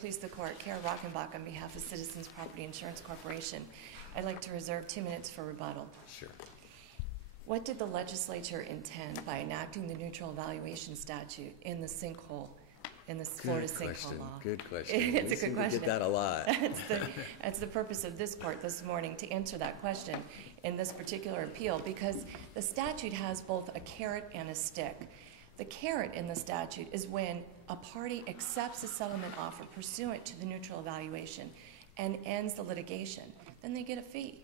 please the Court, Cara Rockenbach on behalf of Citizens Property Insurance Corporation. I'd like to reserve 2 minutes for rebuttal. Sure. What did the legislature intend by enacting the neutral evaluation statute in the sinkhole, in the Florida sinkhole law? Good question. It's a good question. We get that a lot. That's the purpose of this court this morning, to answer that question in this particular appeal, because the statute has both a carrot and a stick. The carrot in the statute is when a party accepts a settlement offer pursuant to the neutral evaluation and ends the litigation, then they get a fee.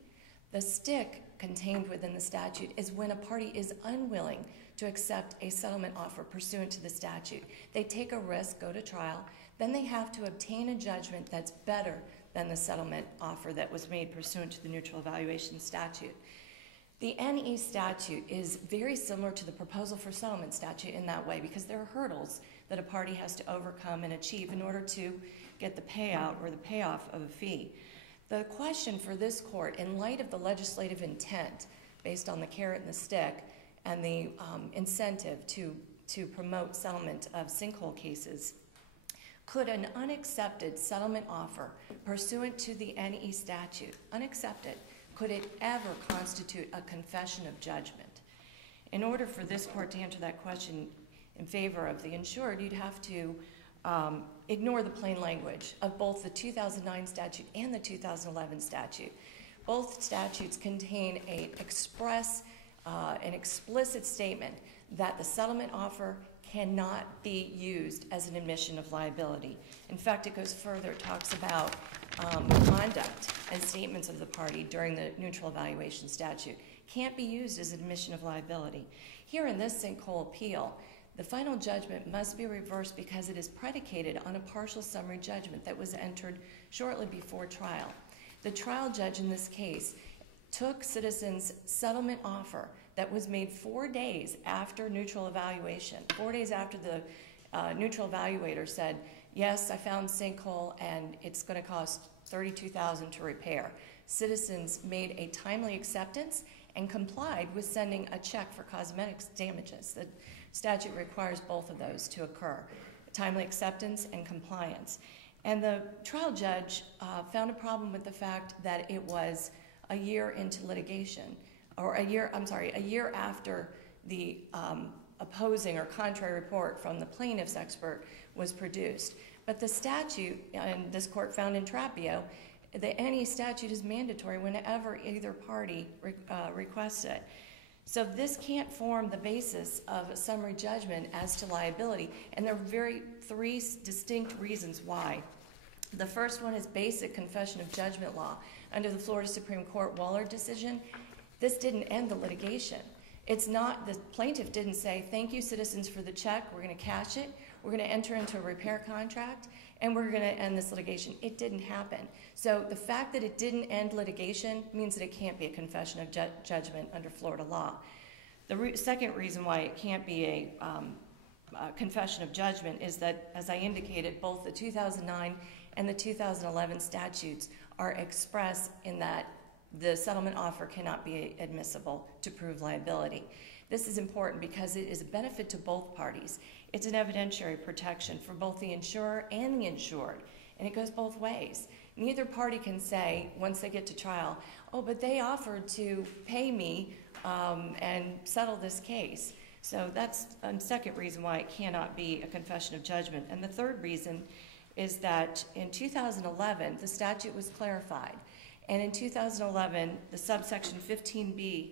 The stick contained within the statute is when a party is unwilling to accept a settlement offer pursuant to the statute. They take a risk, go to trial, then they have to obtain a judgment that's better than the settlement offer that was made pursuant to the neutral evaluation statute. The NE statute is very similar to the proposal for settlement statute in that way, because there are hurdles that a party has to overcome and achieve in order to get the payout or the payoff of a fee. The question for this court, in light of the legislative intent based on the carrot and the stick and the incentive to promote settlement of sinkhole cases, could an unaccepted settlement offer pursuant to the NE statute, unaccepted, could it ever constitute a confession of judgment? In order for this court to answer that question in favor of the insured, you'd have to ignore the plain language of both the 2009 statute and the 2011 statute. Both statutes contain an explicit statement that the settlement offer cannot be used as an admission of liability. In fact, it goes further. It talks about conduct and statements of the party during the neutral evaluation statute can't be used as admission of liability. Here in this sinkhole appeal, the final judgment must be reversed because it is predicated on a partial summary judgment that was entered shortly before trial. The trial judge in this case took Citizens' settlement offer that was made 4 days after neutral evaluation, 4 days after the neutral evaluator said, yes, I found sinkhole and it's going to cost $32,000 to repair. Citizens made a timely acceptance and complied with sending a check for cosmetics damages. The statute requires both of those to occur, timely acceptance and compliance. And the trial judge found a problem with the fact that it was a year into litigation, or a year after the opposing or contrary report from the plaintiff's expert was produced. But the statute, and this court found in Trapio, that any statute is mandatory whenever either party requests it. So this can't form the basis of a summary judgment as to liability, and there are three distinct reasons why. The first one is basic confession of judgment law. Under the Florida Supreme Court Waller decision, this didn't end the litigation. It's not, the plaintiff didn't say, thank you, Citizens, for the check, we're going to cash it, we're going to enter into a repair contract, and we're going to end this litigation. It didn't happen. So the fact that it didn't end litigation means that it can't be a confession of judgment under Florida law. The second reason why it can't be a confession of judgment is that, as I indicated, both the 2009 and the 2011 statutes are express in that the settlement offer cannot be admissible to prove liability. This is important because it is a benefit to both parties. It's an evidentiary protection for both the insurer and the insured, and it goes both ways. Neither party can say, once they get to trial, oh, but they offered to pay me and settle this case. So that's a second reason why it cannot be a confession of judgment. And the third reason is that in 2011, the statute was clarified. And in 2011, the subsection 15B,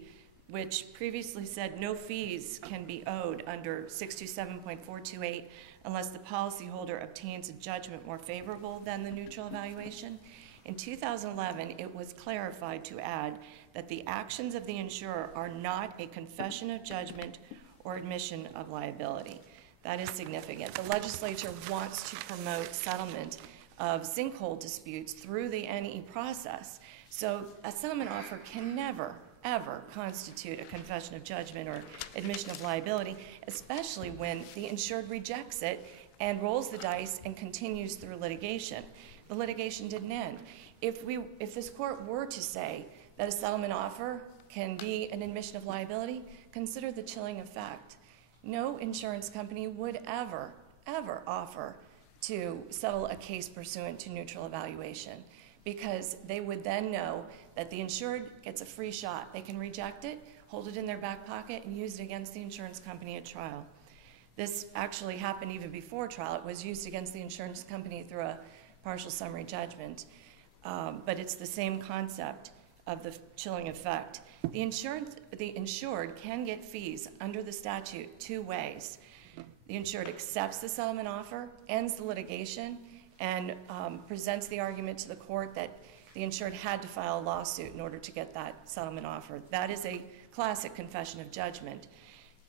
which previously said no fees can be owed under 627.428 unless the policyholder obtains a judgment more favorable than the neutral evaluation. In 2011, it was clarified to add that the actions of the insurer are not a confession of judgment or admission of liability. That is significant. The legislature wants to promote settlement of sinkhole disputes through the NE process. So a settlement offer can never, ever constitute a confession of judgment or admission of liability, especially when the insured rejects it and rolls the dice and continues through litigation. The litigation didn't end. If this court were to say that a settlement offer can be an admission of liability, consider the chilling effect. No insurance company would ever offer to settle a case pursuant to neutral evaluation, because they would then know that the insured gets a free shot. They can reject it, hold it in their back pocket, and use it against the insurance company at trial. This actually happened even before trial. It was used against the insurance company through a partial summary judgment. But it's the same concept of the chilling effect. The insured can get fees under the statute two ways. The insured accepts the settlement offer, ends the litigation, and presents the argument to the court that the insured had to file a lawsuit in order to get that settlement offer. That is a classic confession of judgment.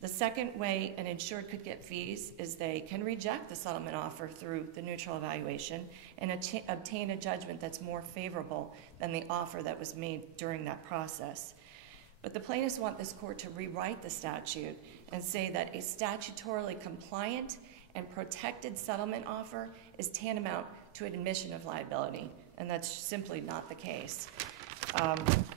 The second way an insured could get fees is they can reject the settlement offer through the neutral evaluation and obtain a judgment that's more favorable than the offer that was made during that process. But the plaintiffs want this court to rewrite the statute and say that a statutorily compliant and protected settlement offer is tantamount to an admission of liability, and that's simply not the case.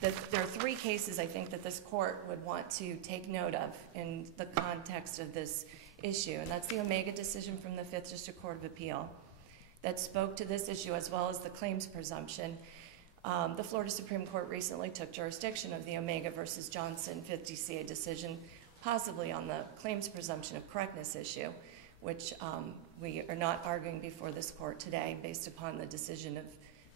There are three cases I think that this court would want to take note of in the context of this issue, and that's the Omega decision from the 5th District Court of Appeal that spoke to this issue as well as the claims presumption. The Florida Supreme Court recently took jurisdiction of the Omega versus Johnson 5th DCA decision, possibly on the claims presumption of correctness issue, which we are not arguing before this court today based upon the decision of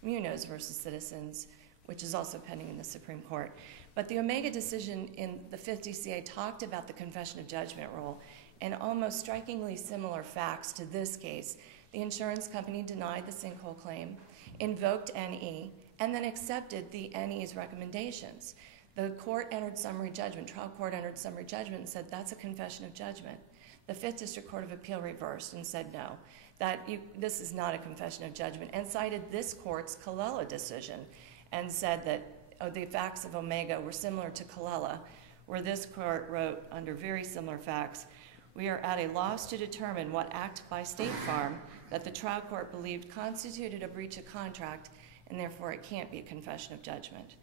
Munoz versus Citizens, which is also pending in the Supreme Court. But the Omega decision in the 5th DCA talked about the confession of judgment rule, and almost strikingly similar facts to this case. The insurance company denied the Sinkhole claim, invoked NE, and then accepted the NE's recommendations. The court entered summary judgment, trial court entered summary judgment and said that's a confession of judgment. The 5th District Court of Appeal reversed and said no, this is not a confession of judgment, and cited this court's Colella decision and said that the facts of Omega were similar to Colella, where this court wrote under very similar facts, we are at a loss to determine what act by State Farm that the trial court believed constituted a breach of contract, and therefore it can't be a confession of judgment.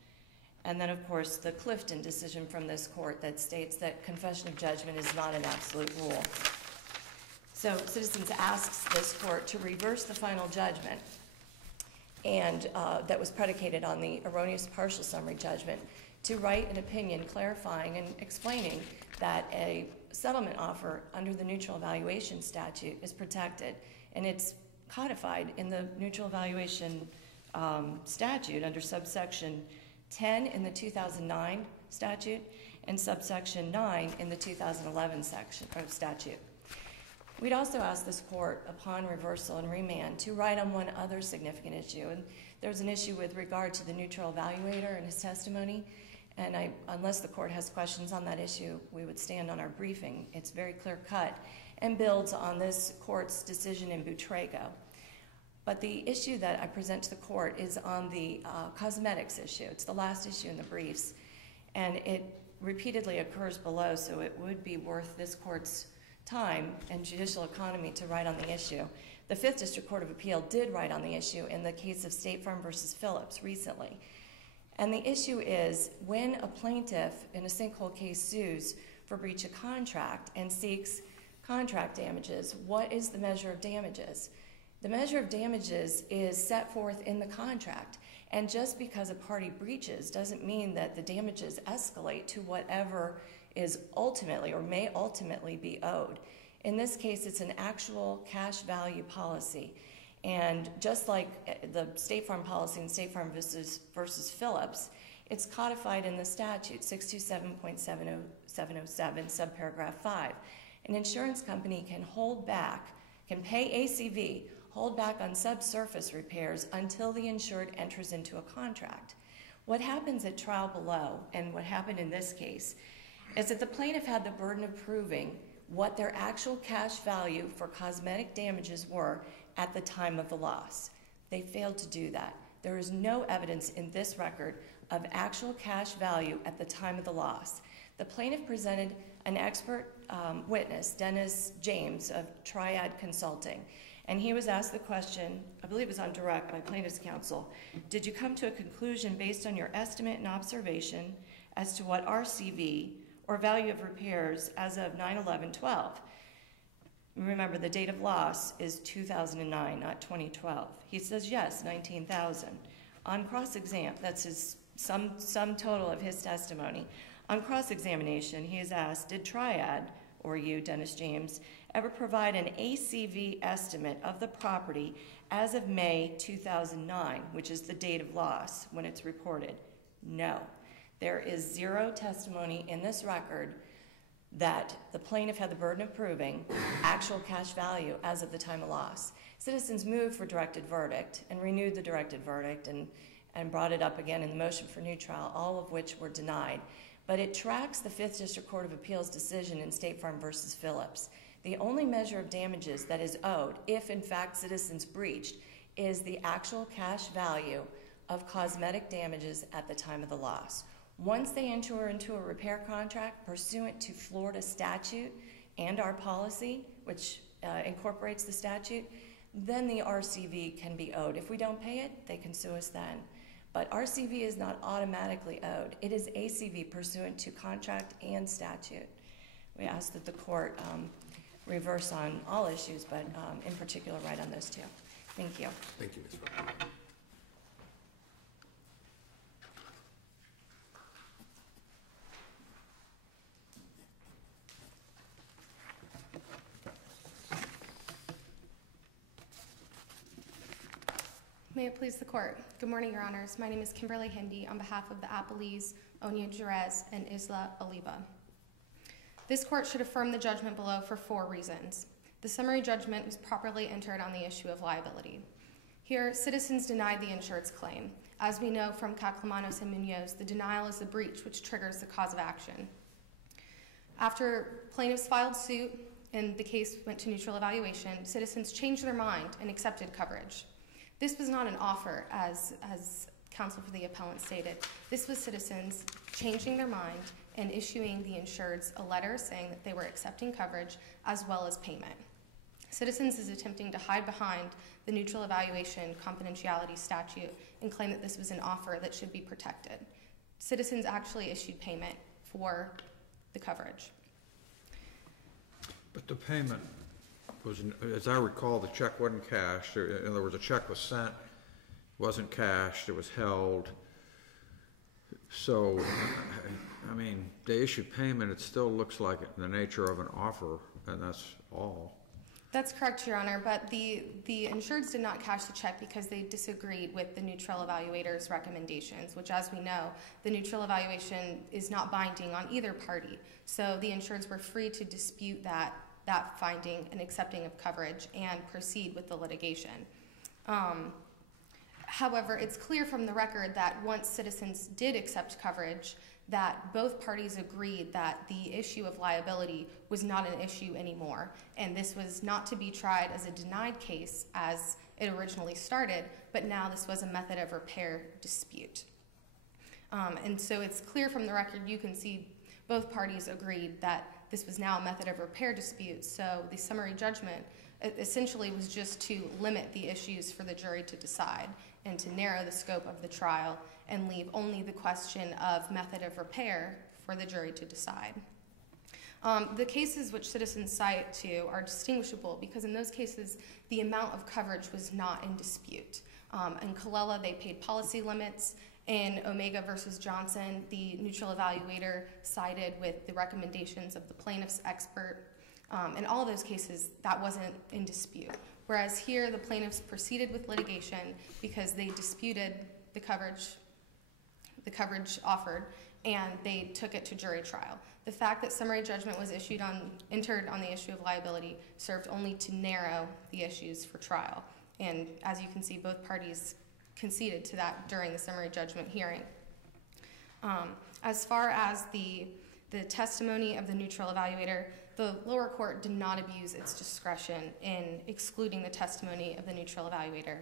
And then, of course, the Clifton decision from this court that states that confession of judgment is not an absolute rule. So Citizens asks this court to reverse the final judgment and that was predicated on the erroneous partial summary judgment, to write an opinion clarifying and explaining that a settlement offer under the neutral evaluation statute is protected, and it's codified in the neutral evaluation statute under subsection 10 in the 2009 statute and subsection 9 in the 2011 section of statute. We'd also ask this court, upon reversal and remand, to write on one other significant issue. And there's an issue with regard to the neutral evaluator and his testimony. And unless the court has questions on that issue, we would stand on our briefing. It's very clear-cut and builds on this court's decision in Butrego. But the issue that I present to the court is on the cosmetics issue. It's the last issue in the briefs. And it repeatedly occurs below, so it would be worth this court's time and judicial economy to write on the issue. The 5th District Court of Appeal did write on the issue in the case of State Farm versus Phillips recently. And the issue is, when a plaintiff in a sinkhole case sues for breach of contract and seeks contract damages, what is the measure of damages? The measure of damages is set forth in the contract. And just because a party breaches doesn't mean that the damages escalate to whatever is ultimately or may ultimately be owed. In this case, it's an actual cash value policy. And just like the State Farm policy in State Farm versus Phillips, it's codified in the statute, 627.707, subparagraph 5. An insurance company can hold back, can pay ACV, hold back on subsurface repairs until the insured enters into a contract. What happens at trial below, and what happened in this case, is that the plaintiff had the burden of proving what their actual cash value for cosmetic damages were at the time of the loss. They failed to do that. There is no evidence in this record of actual cash value at the time of the loss. The plaintiff presented an expert witness, Dennis James of Triad Consulting, and he was asked the question, I believe it was on direct by plaintiff's counsel, did you come to a conclusion based on your estimate and observation as to what RCV or value of repairs as of 9/11/12? Remember, the date of loss is 2009, not 2012. He says, yes, 19,000. On cross-exam, that's his sum total of his testimony. On cross-examination, he is asked, did Triad, or you, Dennis James, ever provide an ACV estimate of the property as of May 2009, which is the date of loss when it's reported? No. There is zero testimony in this record that the plaintiff had the burden of proving actual cash value as of the time of loss. Citizens moved for directed verdict and renewed the directed verdict and brought it up again in the motion for new trial, all of which were denied. But it tracks the 5th District Court of Appeals decision in State Farm versus Phillips. The only measure of damages that is owed, if in fact citizens breached, is the actual cash value of cosmetic damages at the time of the loss. Once they enter into a repair contract pursuant to Florida statute and our policy, which incorporates the statute, then the RCV can be owed. If we don't pay it, they can sue us then. But RCV is not automatically owed. It is ACV pursuant to contract and statute. We ask that the court reverse on all issues, but in particular right on those two. Thank you. Thank you, Ms. Rockenbach. May it please the court. Good morning, Your Honors. My name is Kimberly Hindi on behalf of the Appellees, Onia Jerez and Isla Oliva. This court should affirm the judgment below for 4 reasons. The summary judgment was properly entered on the issue of liability. Here, citizens denied the insured's claim. As we know from Caclamanos and Munoz, the denial is the breach which triggers the cause of action. After plaintiffs filed suit and the case went to neutral evaluation, citizens changed their mind and accepted coverage. This was not an offer, as counsel for the appellant stated. This was citizens changing their mind and issuing the insureds a letter saying that they were accepting coverage as well as payment. Citizens is attempting to hide behind the neutral evaluation confidentiality statute and claim that this was an offer that should be protected. Citizens actually issued payment for the coverage. But the payment was, as I recall, the check wasn't cashed. In other words, a check was sent, wasn't cashed, it was held. So, I mean, they issued payment, it still looks like the nature of an offer, and that's all. That's correct, Your Honor, but the insureds did not cash the check because they disagreed with the neutral evaluator's recommendations, which, as we know, the neutral evaluation is not binding on either party. So the insureds were free to dispute that finding and accepting of coverage and proceed with the litigation. However, it's clear from the record that once citizens did accept coverage, that both parties agreed that the issue of liability was not an issue anymore, and this was not to be tried as a denied case as it originally started, but now this was a method of repair dispute. And so it's clear from the record, you can see both parties agreed that this was now a method of repair dispute, so the summary judgment essentially was just to limit the issues for the jury to decide and to narrow the scope of the trial and leave only the question of method of repair for the jury to decide. The cases which citizens cite to are distinguishable because in those cases the amount of coverage was not in dispute. In Colella, they paid policy limits. In Omega versus Johnson, the neutral evaluator sided with the recommendations of the plaintiff's expert. In all of those cases, that wasn't in dispute. Whereas here, the plaintiffs proceeded with litigation because they disputed the coverage offered, and they took it to jury trial. The fact that summary judgment was entered on the issue of liability served only to narrow the issues for trial. And as you can see, both parties conceded to that during the summary judgment hearing. As far as the testimony of the neutral evaluator, the lower court did not abuse its discretion in excluding the testimony of the neutral evaluator.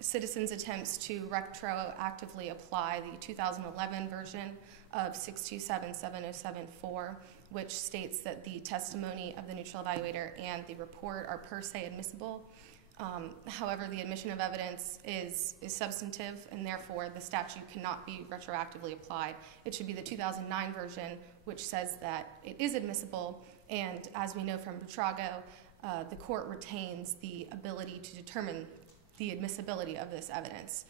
Citizens' attempts to retroactively apply the 2011 version of 6277074, which states that the testimony of the neutral evaluator and the report are per se admissible. However, the admission of evidence is substantive, and therefore the statute cannot be retroactively applied. It should be the 2009 version, which says that it is admissible, and as we know from Butrago, the court retains the ability to determine the admissibility of this evidence.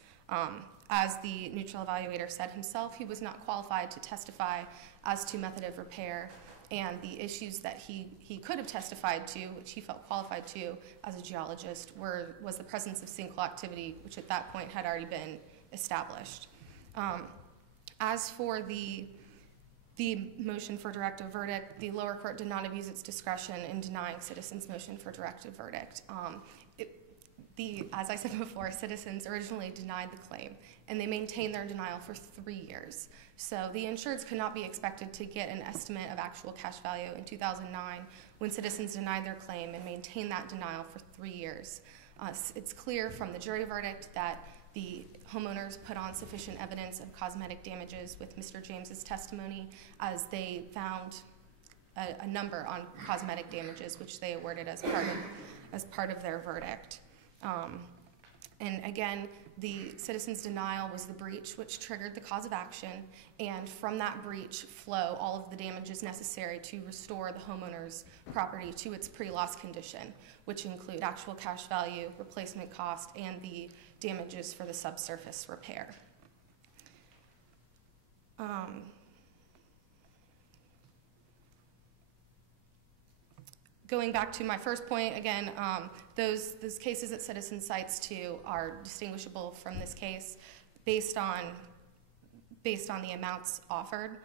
As the neutral evaluator said himself, he was not qualified to testify as to method of repair, and the issues that he could have testified to, which he felt qualified to as a geologist, was the presence of sinkhole activity, which at that point had already been established. As for the motion for directive verdict, the lower court did not abuse its discretion in denying Citizens' motion for directive verdict. As I said before, Citizens originally denied the claim, and they maintained their denial for 3 years. So the insureds could not be expected to get an estimate of actual cash value in 2009 when Citizens denied their claim and maintained that denial for 3 years. It's clear from the jury verdict that the homeowners put on sufficient evidence of cosmetic damages with Mr. James's testimony, as they found a number on cosmetic damages, which they awarded as part of their verdict. And again, the Citizens' denial was the breach which triggered the cause of action, and from that breach flow all of the damages necessary to restore the homeowner's property to its pre-loss condition, which include actual cash value, replacement cost, and the damages for the subsurface repair. Going back to my first point, again, those cases that Citizens cites to are distinguishable from this case based on the amounts offered,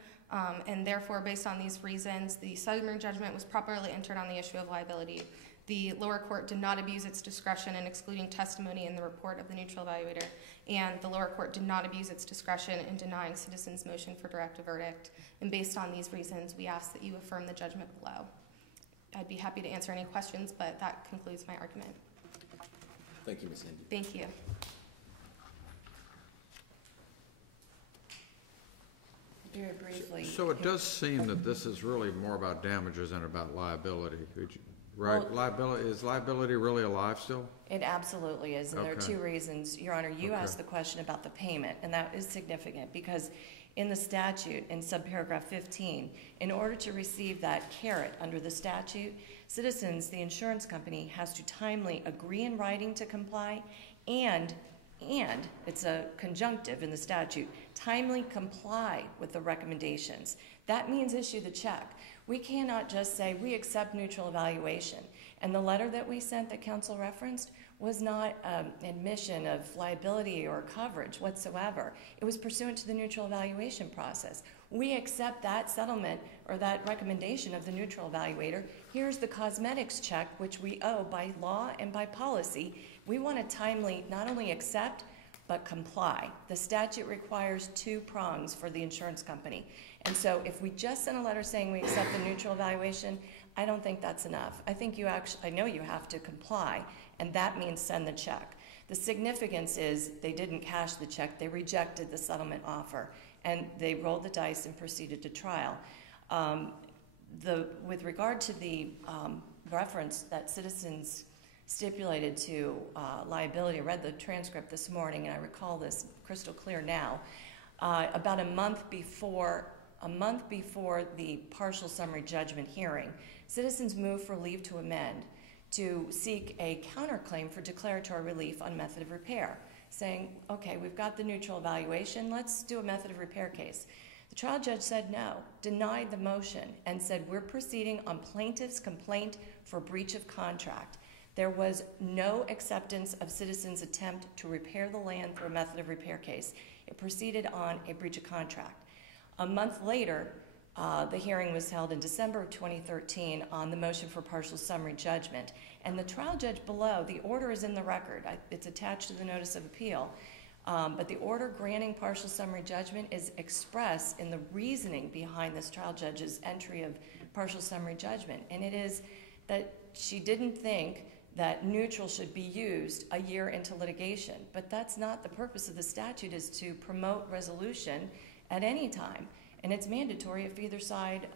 and therefore, based on these reasons, the summary judgment was properly entered on the issue of liability. The lower court did not abuse its discretion in excluding testimony in the report of the neutral evaluator, and the lower court did not abuse its discretion in denying Citizens' motion for directive verdict. And based on these reasons, we ask that you affirm the judgment below. I'd be happy to answer any questions, but that concludes my argument. Thank you, Ms. Andy. Thank you. Very briefly. So it does seem that this is really more about damages than about liability. Right? Well, liability, is liability really alive still? It absolutely is, and there are Okay. 2 reasons. Your Honor, you Okay. asked the question about the payment, and that is significant because in the statute, in subparagraph 15, in order to receive that carrot under the statute, Citizens, the insurance company, has to timely agree in writing to comply, and it's a conjunctive in the statute, timely comply with the recommendations. That means issue the check. We cannot just say we accept neutral evaluation. And the letter that we sent that counsel referenced was not admission of liability or coverage whatsoever. It was pursuant to the neutral evaluation process. We accept that settlement or that recommendation of the neutral evaluator. Here's the cosmetics check, which we owe by law and by policy. We want to timely not only accept, but comply. The statute requires 2 prongs for the insurance company. And so if we just send a letter saying we accept the neutral evaluation, I don't think that's enough. I think I know you have to comply, and that means send the check. The significance is they didn't cash the check, they rejected the settlement offer, and they rolled the dice and proceeded to trial. With regard to the reference that Citizens stipulated to liability, I read the transcript this morning, and I recall this crystal clear now. About a month before the partial summary judgment hearing, Citizens moved for leave to amend to seek a counterclaim for declaratory relief on method of repair, saying, okay, we've got the neutral evaluation, let's do a method of repair case. The trial judge said no, denied the motion, and said we're proceeding on plaintiff's complaint for breach of contract. There was no acceptance of Citizens' attempt to repair the land through a method of repair case. It proceeded on a breach of contract. A month later, the hearing was held in December of 2013 on the motion for partial summary judgment. And the trial judge below, the order is in the record. It's attached to the notice of appeal. But the order granting partial summary judgment is expressed in the reasoning behind this trial judge's entry of partial summary judgment. And it is that she didn't think that neutral should be used a year into litigation. But that's not the purpose of the statute, is to promote resolution at any time. And it's mandatory if either side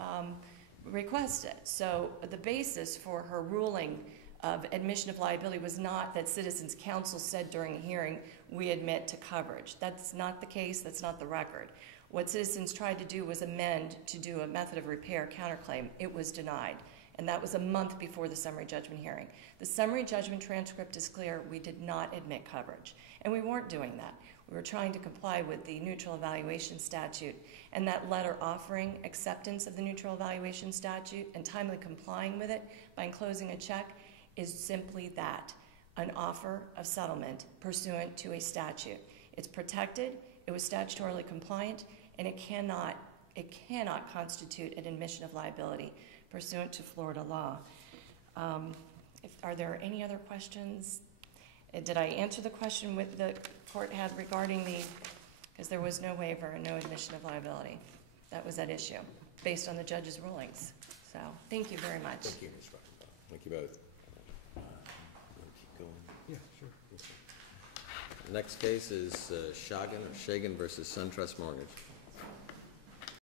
requests it. So the basis for her ruling of admission of liability was not that Citizens Counsel said during a hearing, we admit to coverage. That's not the case, that's not the record. What Citizens tried to do was amend to do a method of repair counterclaim. It was denied. and that was a month before the summary judgment hearing. The summary judgment transcript is clear. We did not admit coverage, and we weren't doing that. We were trying to comply with the neutral evaluation statute, and that letter offering acceptance of the neutral evaluation statute and timely complying with it by enclosing a check is simply that, an offer of settlement pursuant to a statute. It's protected, it was statutorily compliant, and it cannot constitute an admission of liability pursuant to Florida law. Are there any other questions? Did I answer the question with the court had regarding because there was no waiver and no admission of liability. That was at issue, based on the judge's rulings. So, thank you very much. Thank you, Ms. Rockenbach. Thank you both. You wanna keep going? Yeah, sure. The next case is Shagan versus SunTrust Mortgage.